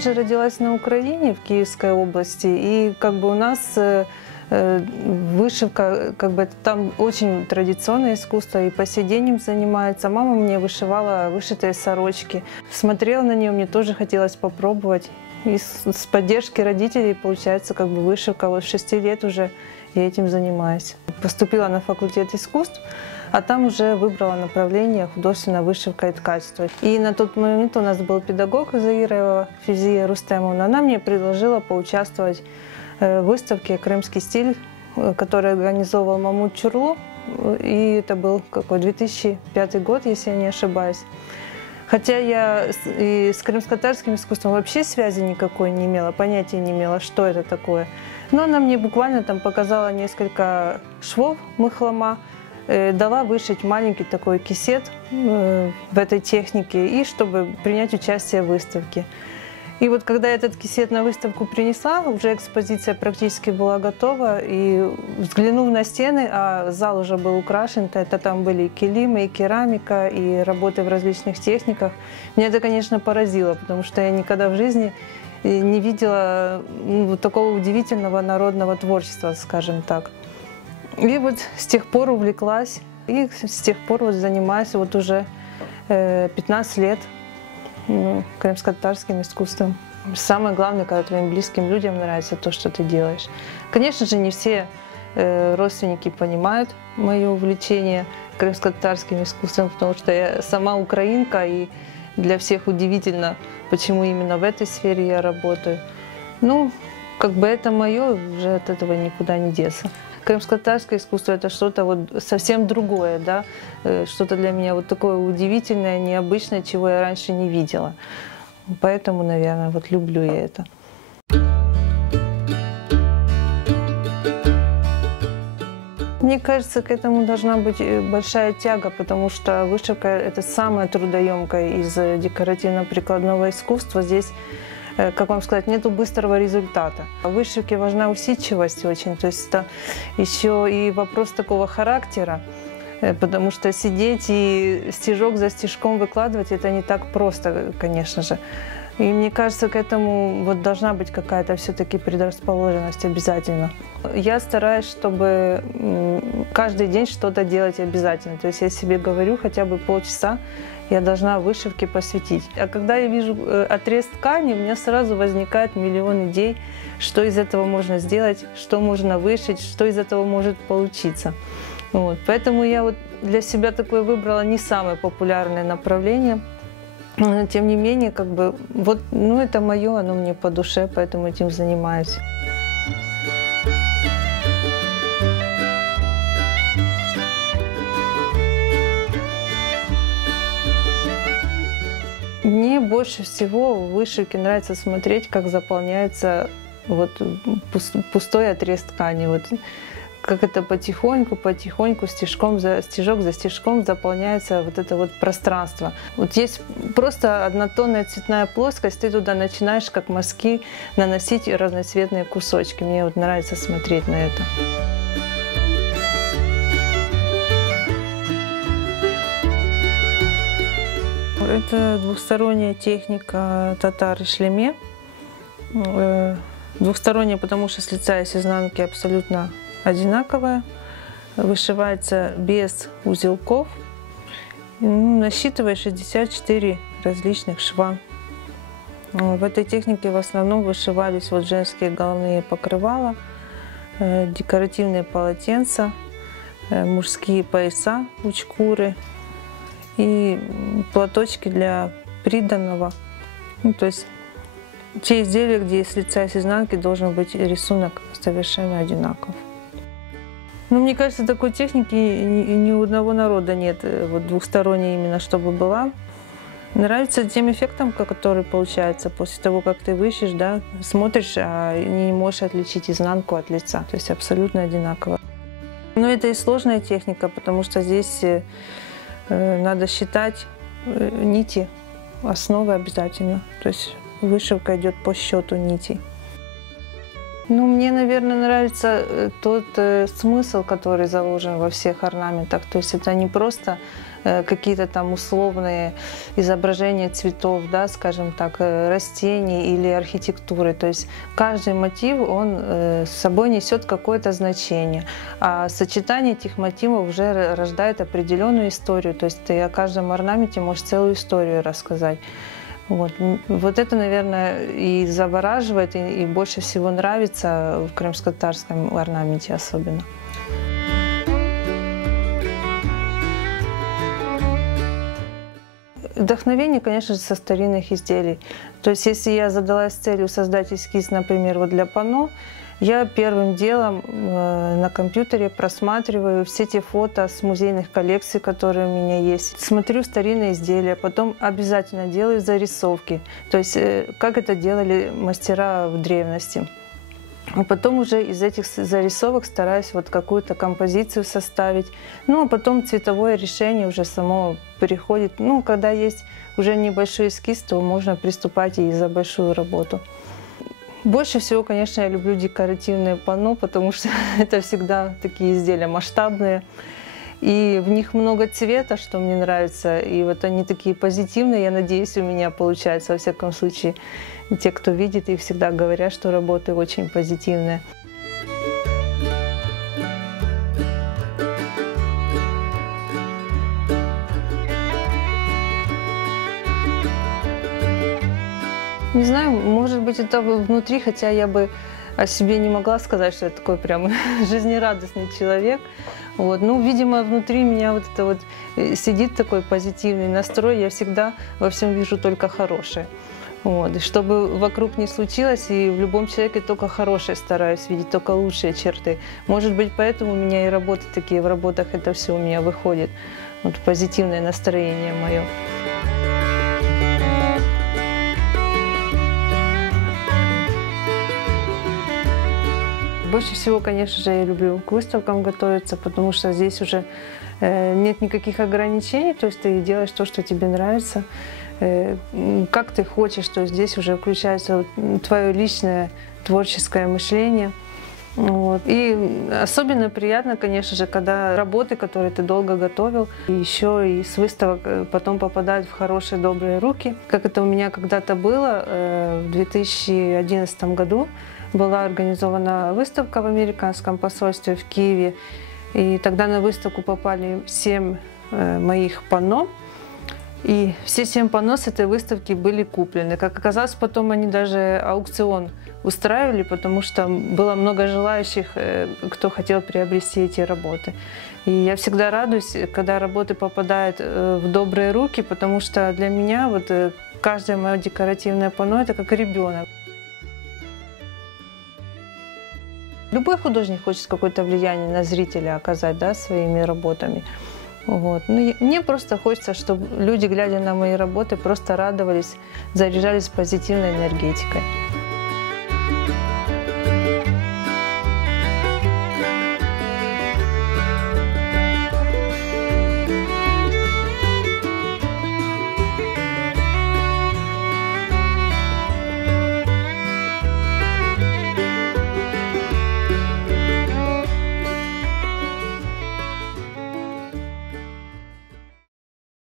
же родилась на Украине, в Киевской области, и как бы у нас вышивка, как бы там очень традиционное искусство, и по сей день им занимается. Мама мне вышивала вышитые сорочки. Смотрела на нее, мне тоже хотелось попробовать. И с поддержки родителей, получается, как бы вышивка. Вот с 6 лет уже я этим занимаюсь. Поступила на факультет искусств, а там уже выбрала направление художественная вышивка и ткачество. И на тот момент у нас был педагог Заирова Физия Рустемовна. Она мне предложила поучаствовать в выставке «Крымский стиль», который организовывал Мамут Чурлу. И это был какой 2005 год, если я не ошибаюсь. Хотя я и с крымско-татарским искусством вообще связи никакой не имела, понятия не имела, что это такое. Но она мне буквально там показала несколько швов мыхлома, дала вышить маленький такой кисет в этой технике, и чтобы принять участие в выставке. И вот когда я этот кисет на выставку принесла, уже экспозиция практически была готова, и взглянув на стены, а зал уже был украшен, это там были и килимы, и керамика, и работы в различных техниках, меня это, конечно, поразило, потому что я никогда в жизни не видела такого удивительного народного творчества, скажем так. И вот с тех пор увлеклась, и с тех пор вот занимаюсь вот уже 15 лет крымско-татарским искусством. Самое главное, когда твоим близким людям нравится то, что ты делаешь. Конечно же, не все родственники понимают мое увлечение крымско-татарским искусством, потому что я сама украинка, и для всех удивительно, почему именно в этой сфере я работаю. Ну, как бы это мое, уже от этого никуда не деться. Крымско-татарское искусство – это что-то вот совсем другое, да? Что-то для меня вот такое удивительное, необычное, чего я раньше не видела. Поэтому, наверное, вот люблю я это. Мне кажется, к этому должна быть большая тяга, потому что вышивка – это самое трудоемкое из декоративно-прикладного искусства. Здесь, как вам сказать, нету быстрого результата. В вышивке важна усидчивость очень, то есть это еще и вопрос такого характера, потому что сидеть и стежок за стежком выкладывать – это не так просто, конечно же. И мне кажется, к этому вот должна быть какая-то все-таки предрасположенность обязательно. Я стараюсь, чтобы каждый день что-то делать обязательно. То есть я себе говорю, хотя бы полчаса я должна вышивке посвятить. А когда я вижу отрез ткани, у меня сразу возникает миллион идей, что из этого можно сделать, что можно вышить, что из этого может получиться. Вот. Поэтому я вот для себя такое выбрала не самое популярное направление. Но, тем не менее, как бы, вот, ну, это мое, оно мне по душе, поэтому этим занимаюсь. Мне больше всего в вышивке нравится смотреть, как заполняется вот пустой отрез ткани. Вот, как это потихоньку, стежок за стежком заполняется вот это вот пространство. Вот есть просто однотонная цветная плоскость, ты туда начинаешь, как мазки, наносить разноцветные кусочки. Мне вот нравится смотреть на это. Это двухсторонняя техника татар-ишлеме. Двухсторонняя, потому что с лица и с изнанки абсолютно одинаковая, вышивается без узелков, насчитывая 64 различных шва. В этой технике в основном вышивались вот женские головные покрывала, декоративные полотенца, мужские пояса, учкуры и платочки для приданого. Ну, то есть те изделия, где с лица и с изнанки должен быть рисунок совершенно одинаков. Но мне кажется, такой техники ни у одного народа нет, вот двухсторонней именно, чтобы была. Нравится тем эффектом, который получается после того, как ты вышьешь, да, смотришь, а не можешь отличить изнанку от лица, то есть абсолютно одинаково. Но это и сложная техника, потому что здесь надо считать нити, основы обязательно, то есть вышивка идет по счету нитей. Ну, мне, наверное, нравится тот смысл, который заложен во всех орнаментах. То есть это не просто какие-то там условные изображения цветов, да, скажем так, растений или архитектуры. То есть каждый мотив, он с собой несет какое-то значение. А сочетание этих мотивов уже рождает определенную историю. То есть ты о каждом орнаменте можешь целую историю рассказать. Вот это, наверное, и завораживает, и больше всего нравится в крымско-татарском орнаменте особенно. Вдохновение, конечно же, со старинных изделий. То есть, если я задалась целью создать эскиз, например, вот для панно, я первым делом на компьютере просматриваю все те фото с музейных коллекций, которые у меня есть. Смотрю старинные изделия, потом обязательно делаю зарисовки. То есть, как это делали мастера в древности. А потом уже из этих зарисовок стараюсь вот какую-то композицию составить. Ну, а потом цветовое решение уже само приходит. Ну, когда есть уже небольшой эскиз, то можно приступать и за большую работу. Больше всего, конечно, я люблю декоративные панно, потому что это всегда такие изделия масштабные. И в них много цвета, что мне нравится. И вот они такие позитивные, я надеюсь, у меня получается. Во всяком случае, те, кто видит их, всегда говорят, что работы очень позитивные. Не знаю, может быть, это внутри, хотя я бы о себе не могла сказать, что я такой прям жизнерадостный человек. Вот. Ну, видимо, внутри меня вот это вот сидит такой позитивный настрой. Я всегда во всем вижу только хорошее. Вот. И чтобы вокруг не случилось, и в любом человеке только хорошее стараюсь видеть, только лучшие черты. Может быть, поэтому у меня и работы такие, в работах это все у меня выходит. Вот позитивное настроение мое. Больше всего, конечно же, я люблю к выставкам готовиться, потому что здесь уже нет никаких ограничений, то есть ты делаешь то, что тебе нравится, как ты хочешь, то есть здесь уже включается твое личное творческое мышление. Вот. И особенно приятно, конечно же, когда работы, которые ты долго готовил, еще и с выставок потом попадают в хорошие, добрые руки. Как это у меня когда-то было в 2011 году. Была организована выставка в американском посольстве в Киеве. И тогда на выставку попали 7 моих панно. И все 7 панно с этой выставки были куплены. Как оказалось, потом они даже аукцион устраивали, потому что было много желающих, кто хотел приобрести эти работы. И я всегда радуюсь, когда работы попадают в добрые руки, потому что для меня вот каждое мое декоративное панно – это как ребенок. Любой художник хочет какое-то влияние на зрителя оказать, да, своими работами. Вот. Ну, мне просто хочется, чтобы люди, глядя на мои работы, просто радовались, заряжались позитивной энергетикой.